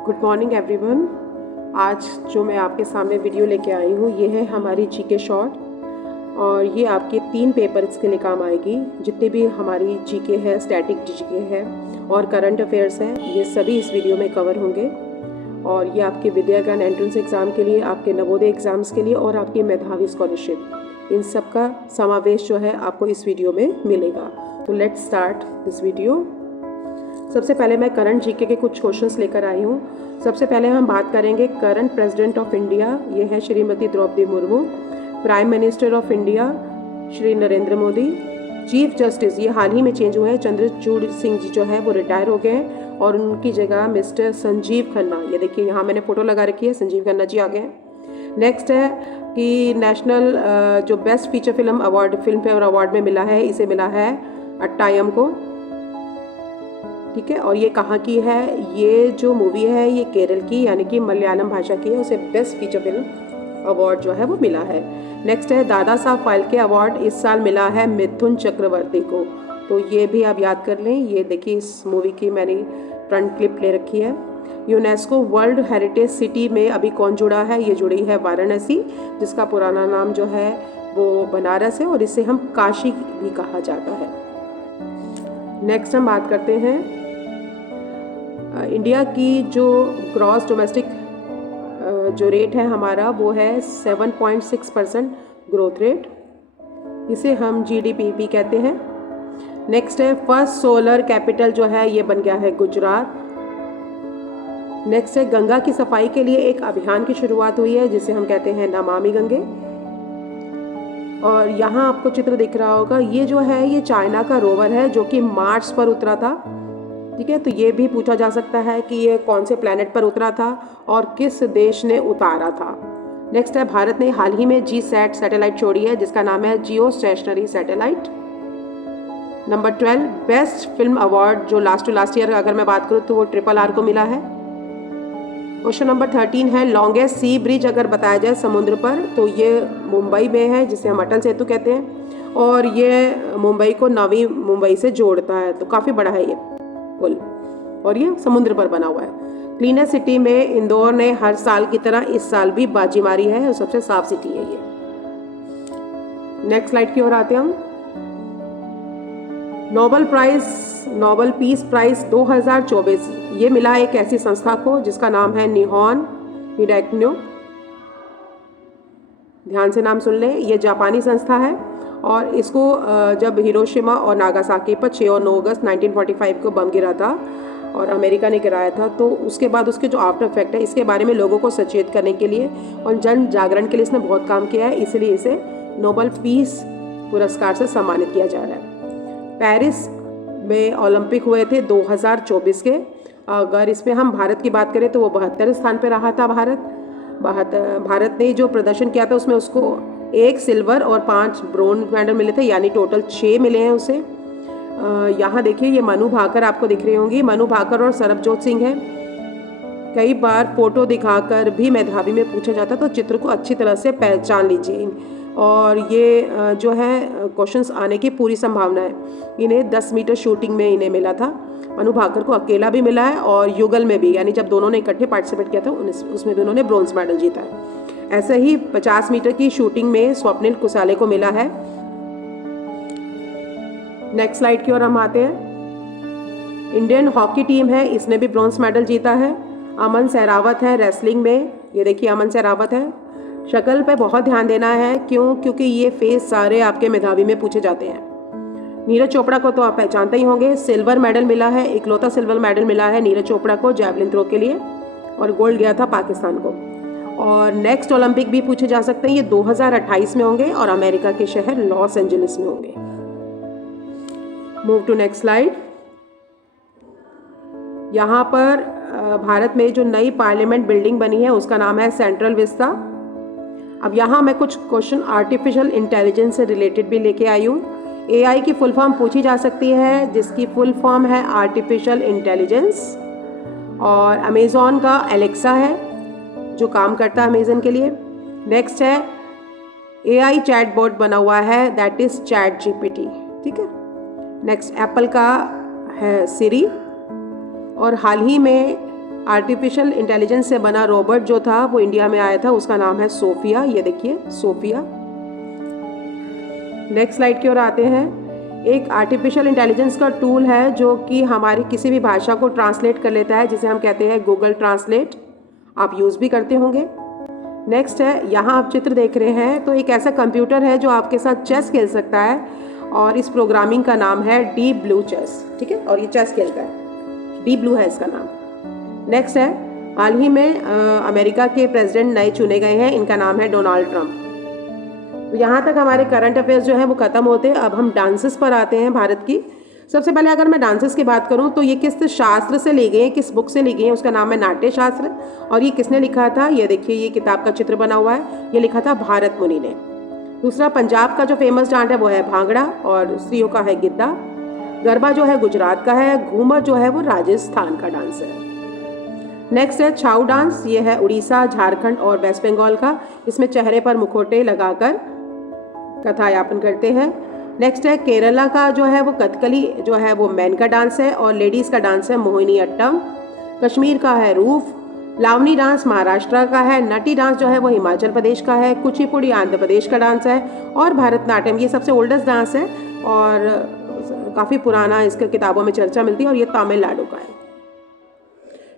Good morning everyone. आज जो मैं आपके सामने वीडियो लेके आई हूँ ये है हमारी जीके शॉर्ट और ये आपके 3 पेपर्स के लिए काम आएगी। जितने भी हमारी जीके है, स्टैटिक जीके है और करंट अफेयर्स है, ये सभी इस वीडियो में कवर होंगे। और ये आपके विद्याज्ञान एंट्रेंस एग्ज़ाम के लिए, आपके नवोदय एग्ज़ाम्स के लिए और आपकी मेधावी स्कॉलरशिप, इन सब का समावेश जो है आपको इस वीडियो में मिलेगा। तो लेट्स स्टार्ट दिस वीडियो। सबसे पहले मैं करंट जीके के कुछ क्वेश्चंस लेकर आई हूँ। सबसे पहले हम बात करेंगे करंट प्रेसिडेंट ऑफ इंडिया, ये है Shrimati Draupadi Murmu. Prime minister of India Shri Narendra Modi. Chief justice ये हाल ही में चेंज हुए हैं, चंद्रचूड़ सिंह जी जो है वो रिटायर हो गए हैं और उनकी जगह मिस्टर संजीव खन्ना, ये देखिए यहाँ मैंने फोटो लगा रखी है, संजीव खन्ना जी आ गए हैं। नेक्स्ट है कि नेशनल जो best feature film award film fair award में मिला है, इसे मिला है अट्टायम को, ठीक है। और ये कहाँ की है? ये जो मूवी है ये केरल की यानी कि मलयालम भाषा की है, उसे बेस्ट फीचर फिल्म अवार्ड जो है वो मिला है। नेक्स्ट है दादा साहब फाल्के अवार्ड इस साल मिला है मिथुन चक्रवर्ती को, तो ये भी आप याद कर लें। ये देखिए इस मूवी की मैंने फ्रंट क्लिप ले रखी है। यूनेस्को वर्ल्ड हेरिटेज सिटी में अभी कौन जुड़ा है? ये जुड़ी है वाराणसी, जिसका पुराना नाम जो है वो बनारस है और इसे हम काशी भी कहा जाता है। नेक्स्ट हम बात करते हैं इंडिया की जो ग्रॉस डोमेस्टिक जो रेट है हमारा वो है 7.6% ग्रोथ रेट, इसे हम जीडीपी भी कहते हैं। नेक्स्ट है फर्स्ट सोलर कैपिटल जो है ये बन गया है गुजरात। नेक्स्ट है गंगा की सफाई के लिए एक अभियान की शुरुआत हुई है जिसे हम कहते हैं नमामि गंगे। और यहाँ आपको चित्र दिख रहा होगा, ये जो है ये चाइना का रोवर है जो कि मार्स पर उतरा था, ठीक है। तो ये भी पूछा जा सकता है कि ये कौन से प्लैनेट पर उतरा था और किस देश ने उतारा था। नेक्स्ट है भारत ने हाल ही में जीसैट सैटेलाइट छोड़ी है जिसका नाम है जियो stationery satellite. Number 12 best film award जो लास्ट टू लास्ट ईयर अगर मैं बात करूँ तो वो RRR को मिला है। क्वेश्चन नंबर 13 है लॉन्गेस्ट सी ब्रिज अगर बताया जाए समुद्र पर तो ये मुंबई में है जिसे हम अटल सेतु कहते हैं और ये मुंबई को नवी मुंबई से जोड़ता है, तो काफ़ी बड़ा है ये पुल और ये समुद्र पर बना हुआ है। क्लीनेस्ट सिटी में इंदौर ने हर साल की तरह इस साल भी बाजी मारी है और सबसे साफ सिटी है ये। नेक्स्ट स्लाइड की ओर आते हैं हम। नोबेल पीस प्राइज 2024 ये मिला एक ऐसी संस्था को जिसका नाम है निहोन हिडेक्यो। ध्यान से नाम सुन लें, ये जापानी संस्था है और इसको जब हिरोशिमा और नागासाकी पर 6 और 9 अगस्त 1945 को बम गिरा था और अमेरिका ने गिराया था, तो उसके बाद उसके जो आफ्टर इफेक्ट है इसके बारे में लोगों को सचेत करने के लिए और जन जागरण के लिए इसने बहुत काम किया है, इसलिए इसे नोबेल पीस पुरस्कार से सम्मानित किया जा रहा है। पेरिस में ओलंपिक हुए थे 2024 के, अगर इसमें हम भारत की बात करें तो वो 72 स्थान पर रहा था भारत ने जो प्रदर्शन किया था उसमें उसको 1 सिल्वर और 5 ब्रोंज मेडल मिले थे, यानी टोटल 6 मिले हैं उसे। यहाँ देखिए ये मनु भाकर आपको दिख रही होंगी, मनु भाकर और सरबजोत सिंह है। कई बार फोटो दिखाकर भी मेधावी में पूछा जाता तो चित्र को अच्छी तरह से पहचान लीजिए और ये जो है क्वेश्चंस आने की पूरी संभावना है। इन्हें 10 मीटर शूटिंग में इन्हें मिला था, मनु भाकर को अकेला भी मिला है और युगल में भी, यानी जब दोनों ने इकट्ठे पार्टिसिपेट किया था उसमें भी उन्होंने ब्रोंज मेडल जीता है। ऐसे ही 50 मीटर की शूटिंग में स्वप्निल कुसाले को मिला है। नेक्स्ट स्लाइड की ओर हम आते हैं। इंडियन हॉकी टीम है, इसने भी ब्रॉन्ज मेडल जीता है। अमन सहरावत है रेसलिंग में, ये देखिए अमन सहरावत है। शक्ल पे बहुत ध्यान देना है, क्योंकि ये फेस सारे आपके मेधावी में पूछे जाते हैं। नीरज चोपड़ा को तो आप पहचानते ही होंगे, सिल्वर मेडल मिला है, इकलौता सिल्वर मेडल मिला है नीरज चोपड़ा को जैवलिन थ्रो के लिए और गोल्ड गया था पाकिस्तान को। और नेक्स्ट ओलंपिक भी पूछे जा सकते हैं, ये 2028 में होंगे और अमेरिका के शहर लॉस एंजलिस में होंगे। Move to next slide. यहाँ पर भारत में जो नई पार्लियामेंट बिल्डिंग बनी है उसका नाम है सेंट्रल विस्टा। अब यहाँ मैं कुछ क्वेश्चन आर्टिफिशियल इंटेलिजेंस से रिलेटेड भी लेके आई हूँ। AI की फुल फॉर्म पूछी जा सकती है जिसकी फुल फॉर्म है आर्टिफिशियल इंटेलिजेंस। और अमेज़ॉन का एलेक्सा है जो काम करता है अमेज़न के लिए। नेक्स्ट है AI चैटबॉट बना हुआ है, दैट इज़ ChatGPT, ठीक है। नेक्स्ट एप्पल का है सिरी और हाल ही में आर्टिफिशियल इंटेलिजेंस से बना रोबोट जो था वो इंडिया में आया था, उसका नाम है सोफिया। ये देखिए सोफिया। नेक्स्ट स्लाइड की ओर आते हैं। एक आर्टिफिशियल इंटेलिजेंस का टूल है जो कि हमारी किसी भी भाषा को ट्रांसलेट कर लेता है, जिसे हम कहते हैं गूगल ट्रांसलेट। आप यूज़ भी करते होंगे। नेक्स्ट है, यहाँ आप चित्र देख रहे हैं तो एक ऐसा कंप्यूटर है जो आपके साथ चेस खेल सकता है, और इस प्रोग्रामिंग का नाम है डीप ब्लू चेस। ठीक है, और ये चेस खेलता है, डीप ब्लू है इसका नाम। नेक्स्ट है, हाल ही में अमेरिका के प्रेसिडेंट नए चुने गए हैं, इनका नाम है डोनाल्ड ट्रंप। तो यहाँ तक हमारे करंट अफेयर्स जो है वो ख़त्म होते हैं। अब हम डांसेस पर आते हैं भारत की। सबसे पहले अगर मैं डांसेस की बात करूँ तो ये किस शास्त्र से ली गई है, किस बुक से ली गई है, उसका नाम है नाट्य शास्त्र। और ये किसने लिखा था, ये देखिए ये किताब का चित्र बना हुआ है, ये लिखा था भारत मुनि ने। दूसरा, पंजाब का जो फेमस डांस है वो है भांगड़ा, और स्त्रियों का है गिद्दा। गरबा जो है गुजरात का है, घूमर जो है वो राजस्थान का डांस है। नेक्स्ट है छाऊ डांस, ये है उड़ीसा, झारखंड और वेस्ट बंगाल का। इसमें चेहरे पर मुखौटे लगाकर कथा यापन करते हैं। नेक्स्ट है केरला का जो है वो कथकली जो है वो मैन का डांस है, और लेडीज़ का डांस है मोहिनी अट्टम। कश्मीर का है रूफ। लावनी डांस महाराष्ट्र का है। नटी डांस जो है वो हिमाचल प्रदेश का है। कुचिपुड़ी आंध्र प्रदेश का डांस है। और भरतनाट्यम ये सबसे ओल्डेस्ट डांस है और काफ़ी पुराना, इसके किताबों में चर्चा मिलती है, और ये तमिलनाडु का है।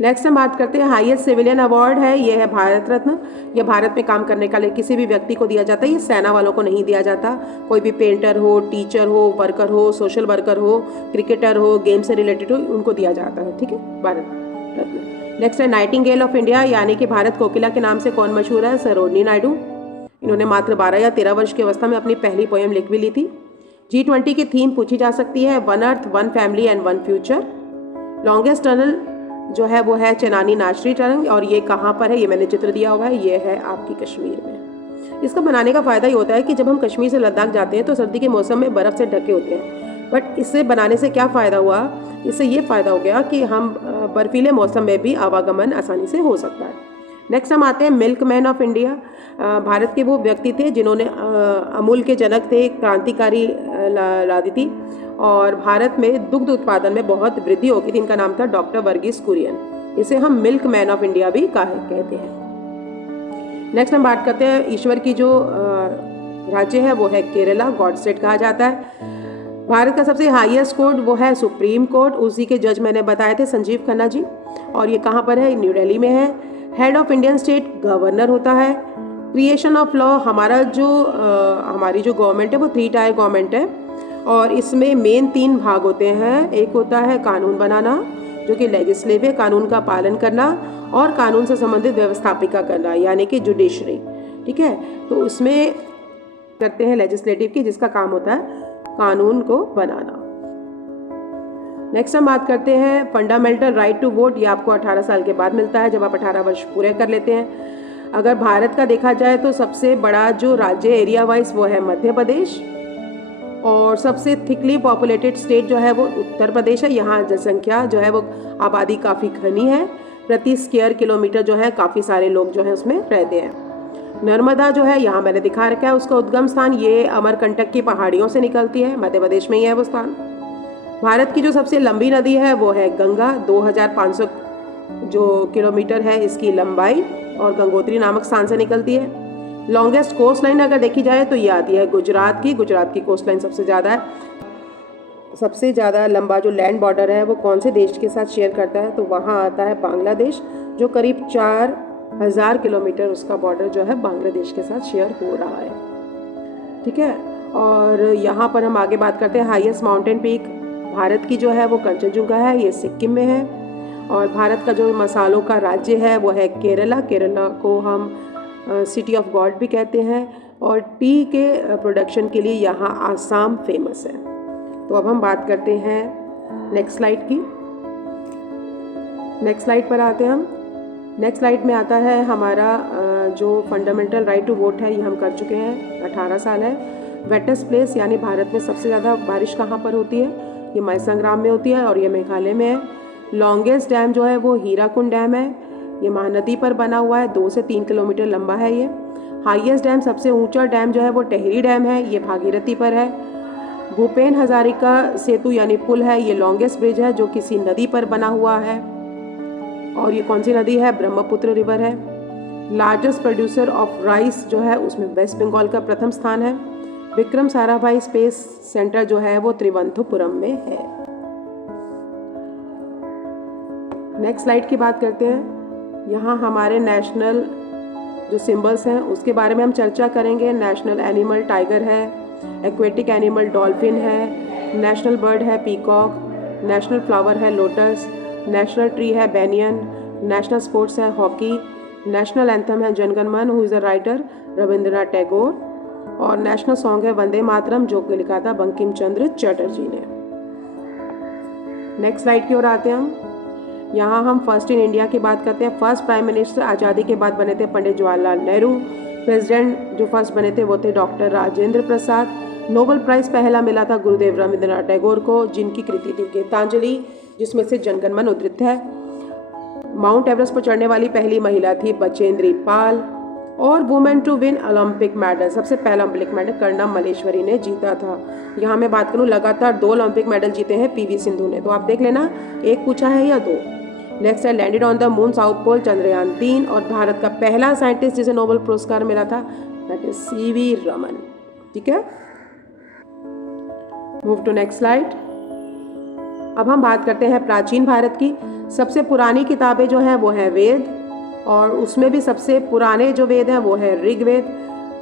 नेक्स्ट हम बात करते हैं, हाईएस्ट सिविलियन अवार्ड है, ये है भारत रत्न। यह भारत में काम करने के लिए किसी भी व्यक्ति को दिया जाता है, ये सेना वालों को नहीं दिया जाता। कोई भी पेंटर हो, टीचर हो, वर्कर हो, सोशल वर्कर हो, क्रिकेटर हो, गेम से रिलेटेड हो, उनको दिया जाता है। ठीक है, भारत रत्न। नेक्स्ट है नाइटिंगेल ऑफ इंडिया, यानी कि भारत कोकिला के नाम से कौन मशहूर है, सरोजिनी नायडू। इन्होंने मात्र 12 या 13 वर्ष की अवस्था में अपनी पहली पोएम लिख भी ली थी। G20 की थीम पूछी जा सकती है, one earth, one family and one future. Longest tunnel जो है वो है चेनानी नाचरी टनल, और ये कहाँ पर है, ये मैंने चित्र दिया हुआ है, ये है आपकी कश्मीर में। इसका बनाने का फ़ायदा ये होता है कि जब हम कश्मीर से लद्दाख जाते हैं तो सर्दी के मौसम में बर्फ़ से ढके होते हैं, बट इससे बनाने से क्या फ़ायदा हुआ, इससे ये फ़ायदा हो गया कि हम बर्फीले मौसम में भी आवागमन आसानी से हो सकता है। नेक्स्ट हम आते हैं milk man of India. Bharat के वो व्यक्ति थे जिन्होंने अमूल के जनक थे, क्रांतिकारी लादी थी, और भारत में दुग्ध उत्पादन में बहुत वृद्धि हो गई थी। इनका नाम था डॉक्टर वर्गीस कुरियन। इसे हम मिल्क मैन ऑफ इंडिया भी कहते हैं। नेक्स्ट हम बात करते हैं, ईश्वर की जो राज्य है वो है केरला, गॉड स्टेट कहा जाता है। भारत का सबसे हाईएस्ट कोर्ट वो है सुप्रीम कोर्ट, उसी के जज मैंने बताए थे संजीव खन्ना जी, और ये कहाँ पर है, न्यू दिल्ली में है। Head of Indian state governor होता है। क्रिएशन ऑफ लॉ, हमारी जो गवर्नमेंट है वो 3 टायर गवर्नमेंट है, और इसमें मेन 3 भाग होते हैं। एक होता है कानून बनाना, जो कि लेजिस्लेटिव है, कानून का पालन करना, और कानून से संबंधित व्यवस्थापिका करना, यानी कि जुडिशरी। ठीक है, तो उसमें करते हैं लेजिस्लेटिव की, जिसका काम होता है कानून को बनाना। नेक्स्ट हम बात करते हैं फंडामेंटल राइट टू वोट। ये आपको 18 साल के बाद मिलता है, जब आप 18 वर्ष पूरे कर लेते हैं। अगर भारत का देखा जाए तो सबसे बड़ा जो राज्य एरिया वाइज वो है मध्य प्रदेश, और सबसे थिकली पॉपुलेटेड स्टेट जो है वो उत्तर प्रदेश है। यहाँ जनसंख्या जो है वो आबादी काफ़ी घनी है, प्रति स्क्वायर किलोमीटर जो है काफ़ी सारे लोग जो है उसमें रहते हैं। नर्मदा जो है यहाँ मैंने दिखा रखा है, उसका उद्गम स्थान ये अमरकंटक की पहाड़ियों से निकलती है, मध्य प्रदेश में ही है वो स्थान। भारत की जो सबसे लंबी नदी है वो है गंगा, 2500 जो किलोमीटर है इसकी लंबाई, और गंगोत्री नामक स्थान से निकलती है। लॉन्गेस्ट कोस्ट लाइन अगर देखी जाए तो ये आती है गुजरात की कोस्ट लाइन सबसे ज़्यादा है। सबसे ज़्यादा लंबा जो लैंड बॉर्डर है वो कौन से देश के साथ शेयर करता है, तो वहाँ आता है बांग्लादेश, जो करीब 4000 किलोमीटर उसका बॉर्डर जो है बांग्लादेश के साथ शेयर हो रहा है। ठीक है, और यहाँ पर हम आगे बात करते हैं हाईएस्ट माउंटेन पीक। भारत की जो है वो कंचनजुंगा है, ये सिक्किम में है। और भारत का जो मसालों का राज्य है वो है केरला। केरला को हम सिटी ऑफ गॉड भी कहते हैं, और टी के प्रोडक्शन के लिए यहाँ आसाम फेमस है। तो अब हम बात करते हैं नेक्स्ट स्लाइड की। नेक्स्ट स्लाइड पर आते हैं हम। नेक्स्ट स्लाइड में आता है हमारा जो फंडामेंटल राइट टू वोट है, ये हम कर चुके हैं, 18 साल है। वेटेस्ट प्लेस यानी भारत में सबसे ज़्यादा बारिश कहाँ पर होती है, ये मैसंग्राम में होती है, और ये मेघालय में है। लॉन्गेस्ट डैम जो है वो हीराकुंड डैम है, ये महानदी पर बना हुआ है, 2 से 3 किलोमीटर लंबा है ये। हाईएस्ट डैम, सबसे ऊंचा डैम जो है वो टेहरी डैम है, ये भागीरथी पर है। भूपेन हजारिका सेतु यानी पुल है, ये लॉन्गेस्ट ब्रिज है जो किसी नदी पर बना हुआ है। और ये कौन सी नदी है? ब्रह्मपुत्र रिवर है। लार्जेस्ट प्रोड्यूसर ऑफ राइस जो है उसमें वेस्ट बंगाल का प्रथम स्थान है। विक्रम साराभाई स्पेस सेंटर जो है वो त्रिवंतपुरम में है। नेक्स्ट स्लाइड की बात करते हैं। यहाँ हमारे नेशनल जो सिंबल्स हैं उसके बारे में हम चर्चा करेंगे। नेशनल एनिमल टाइगर है, एक्वेटिक एनिमल डॉल्फिन है, नेशनल बर्ड है पीकॉक, नेशनल फ्लावर है लोटस, नेशनल ट्री है बेनियन, नेशनल स्पोर्ट्स है हॉकी, नेशनल एंथम है जनगण मन who is a writer Rabindranath Tagore, और नेशनल सॉन्ग है वंदे मातरम जो कि लिखा था बंकिम चंद्र चटर्जी ने। नेक्स्ट स्लाइड की ओर आते हैं हम। यहाँ हम फर्स्ट इन इंडिया की बात करते हैं। फर्स्ट प्राइम मिनिस्टर आज़ादी के बाद बने थे पंडित जवाहरलाल नेहरू। प्रेसिडेंट जो फर्स्ट बने थे वो थे doctor Rajendra Prasad. Nobel prize पहला मिला था गुरुदेव रविंद्रनाथ टैगोर को, जिनकी कृति थी गीतांजलि, जिसमें से जनगण मन उद्धृत है। माउंट एवरेस्ट पर चढ़ने वाली पहली महिला थी बचेंद्री पाल। और women to win Olympic medal, सबसे पहला ओलंपिक मेडल कर्णम मल्लेश्वरी ने जीता था। यहाँ मैं बात करूँ, लगातार 2 ओलंपिक मेडल जीते हैं पीवी सिंधु ने, तो आप देख लेना एक पूछा है या 2। नेक्स्ट है landed on the moon south pole Chandrayaan 3, और भारत का पहला साइंटिस्ट जिसे नोबेल पुरस्कार मिला था दैट इज सीवी रमन। ठीक है, मूव टू नेक्स्ट स्लाइड। अब हम बात करते हैं प्राचीन भारत की। सबसे पुरानी किताबें जो है वो है वेद, और उसमें भी सबसे पुराने जो वेद हैं वो है ऋग्वेद।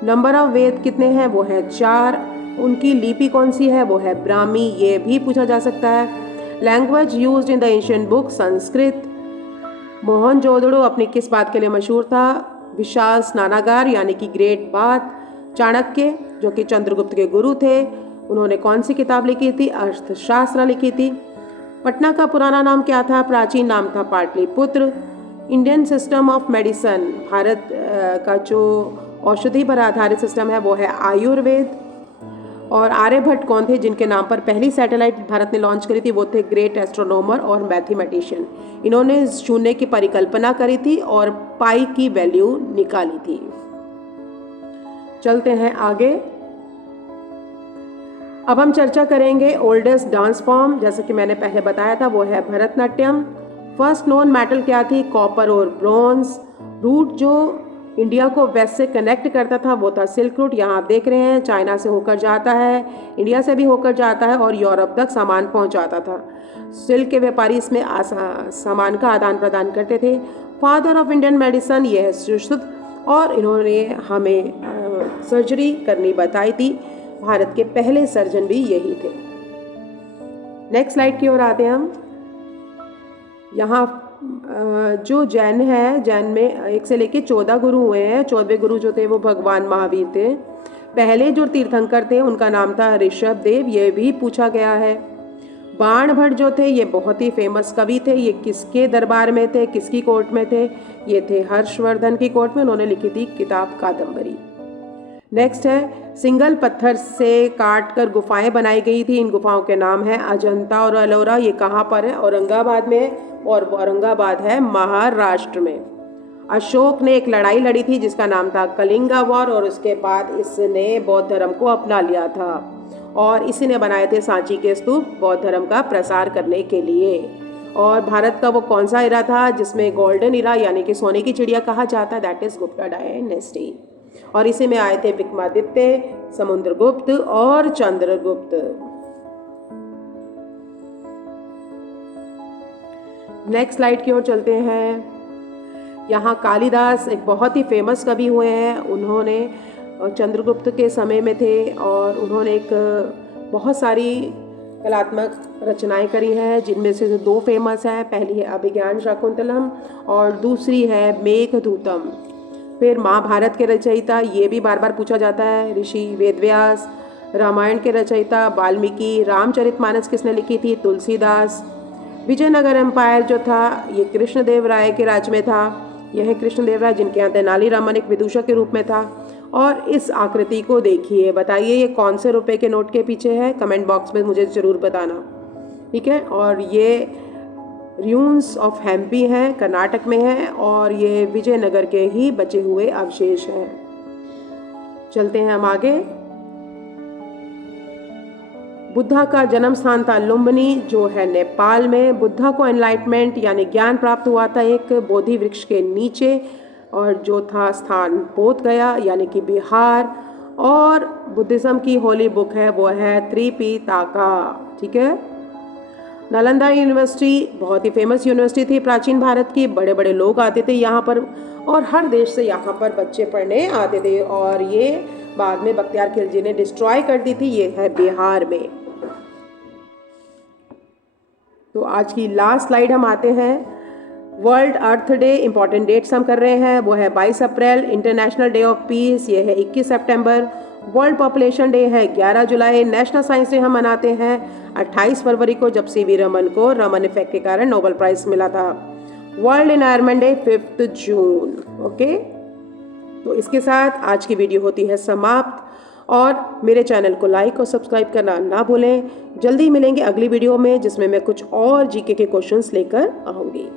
नंबर ऑफ वेद कितने हैं? वो है 4। उनकी लिपि कौन सी है? वो है ब्राह्मी, ये भी पूछा जा सकता है। Language used in the ancient book Sanskrit. Mohenjodaro अपनी किस बात के लिए मशहूर था? विशाल स्नानागार यानी कि ग्रेट बाथ। चाणक्य जो कि चंद्रगुप्त के गुरु थे, उन्होंने कौन सी किताब लिखी थी? अर्थशास्त्र लिखी थी। पटना का पुराना नाम क्या था? प्राचीन नाम था Pataliputra. Indian system of medicine, Bharat का जो औषधि पर आधारित सिस्टम है वो है आयुर्वेद। और आर्यभट्ट कौन थे जिनके नाम पर पहली सैटेलाइट भारत ने लॉन्च करी थी? वो थे ग्रेट एस्ट्रोनॉमर और मैथमेटिशियन। इन्होंने शून्य की परिकल्पना करी थी और पाई की वैल्यू निकाली थी। चलते हैं आगे। अब हम चर्चा करेंगे ओल्डेस्ट डांस फॉर्म, जैसे कि मैंने पहले बताया था वो है भरतनाट्यम। फर्स्ट नोन मेटल क्या थी? कॉपर और ब्रॉन्ज। रूट जो इंडिया को वेस्ट से कनेक्ट करता था वो था सिल्क रूट। यहाँ आप देख रहे हैं चाइना से होकर जाता है, इंडिया से भी होकर जाता है और यूरोप तक सामान पहुँचाता था। सिल्क के व्यापारी इसमें सामान का आदान प्रदान करते थे। फादर ऑफ इंडियन मेडिसन ये है सुश्रुत, और इन्होंने हमें सर्जरी करनी बताई थी। भारत के पहले सर्जन भी यही थे। नेक्स्ट स्लाइड की ओर आते हैं हम। यहाँ जो जैन है, जैन में 1 से लेकर 14 गुरु हुए हैं। 14वें गुरु जो थे वो भगवान महावीर थे। पहले जो तीर्थंकर थे उनका नाम था ऋषभ देव, ये भी पूछा गया है। बाण भट्ट जो थे ये बहुत ही फेमस कवि थे। ये किसके दरबार में थे, किसकी कोर्ट में थे? ये थे हर्षवर्धन की कोर्ट में। उन्होंने लिखी थी किताब कादम्बरी। नेक्स्ट है सिंगल पत्थर से काट कर गुफाएं बनाई गई थी। इन गुफाओं के नाम है अजंता और एलोरा। ये कहाँ पर है? औरंगाबाद में है, और औरंगाबाद है महाराष्ट्र में। अशोक ने एक लड़ाई लड़ी थी जिसका नाम था कलिंगा वॉर, और उसके बाद इसने बौद्ध धर्म को अपना लिया था, और इसी ने बनाए थे सांची के स्तूप बौद्ध धर्म का प्रसार करने के लिए। और भारत का वो कौन सा इरा था जिसमें गोल्डन इरा यानी कि सोने की चिड़िया कहा जाता है? दैट इज गुप्ता डायनेस्टी, और इसी में आए थे विक्रमादित्य, समुद्रगुप्त और चंद्रगुप्त। नेक्स्ट स्लाइड की ओर चलते हैं। यहाँ कालिदास एक बहुत ही फेमस कवि हुए हैं। उन्होंने चंद्रगुप्त के समय में थे, और उन्होंने एक बहुत सारी कलात्मक रचनाएं करी हैं, जिनमें से जो 2 फेमस हैं। पहली है अभिज्ञान शाकुंतलम और दूसरी है मेघदूतम। फिर महाभारत के रचयिता, ये भी बार बार पूछा जाता है, ऋषि वेदव्यास। रामायण के रचयिता वाल्मीकि। रामचरितमानस किसने लिखी थी? तुलसीदास। विजयनगर एम्पायर जो था ये कृष्णदेव राय के राज में था। यह कृष्णदेव राय जिनके यहाँ तेनालीरामन एक विदूषक के रूप में था। और इस आकृति को देखिए, बताइए ये कौन से रुपए के नोट के पीछे है? कमेंट बॉक्स में मुझे ज़रूर बताना, ठीक है। और ये र्यून्स ऑफ हैम्पी हैं, कर्नाटक में है, और ये विजयनगर के ही बचे हुए अवशेष हैं। चलते हैं हम आगे। बुद्धा का जन्म स्थान था लुम्बिनी, जो है नेपाल में। बुद्धा को एनलाइटमेंट यानी ज्ञान प्राप्त हुआ था एक बोधि वृक्ष के नीचे, और जो था स्थान बोध गया यानी कि बिहार। और बुद्धिज़्म की होली बुक है वो है त्रिपिटका, ठीक है। नालंदा यूनिवर्सिटी बहुत ही फेमस यूनिवर्सिटी थी प्राचीन भारत की। बड़े बड़े लोग आते थे यहाँ पर, और हर देश से यहाँ पर बच्चे पढ़ने आते थे, और ये बाद में बख्तियार खिलजी ने डिस्ट्रॉय कर दी थी। ये है बिहार में। तो आज की लास्ट स्लाइड हम आते हैं। वर्ल्ड अर्थ डे, इंपॉर्टेंट डेट्स हम कर रहे हैं। वो है 22 अप्रैल, इंटरनेशनल डे ऑफ पीस ये है 21 सितंबर। वर्ल्ड पॉपुलेशन डे है 11 जुलाई। नेशनल साइंस डे हम मनाते हैं 28 फरवरी को, जब सीवी रमन को रमन इफेक्ट के कारण नोबेल प्राइज मिला था। वर्ल्ड एनवायरनमेंट डे 5 जून। ओके, तो इसके साथ आज की वीडियो होती है समाप्त, और मेरे चैनल को लाइक और सब्सक्राइब करना ना भूलें। जल्दी मिलेंगे अगली वीडियो में, जिसमें मैं कुछ और जीके के क्वेश्चंस लेकर आऊँगी।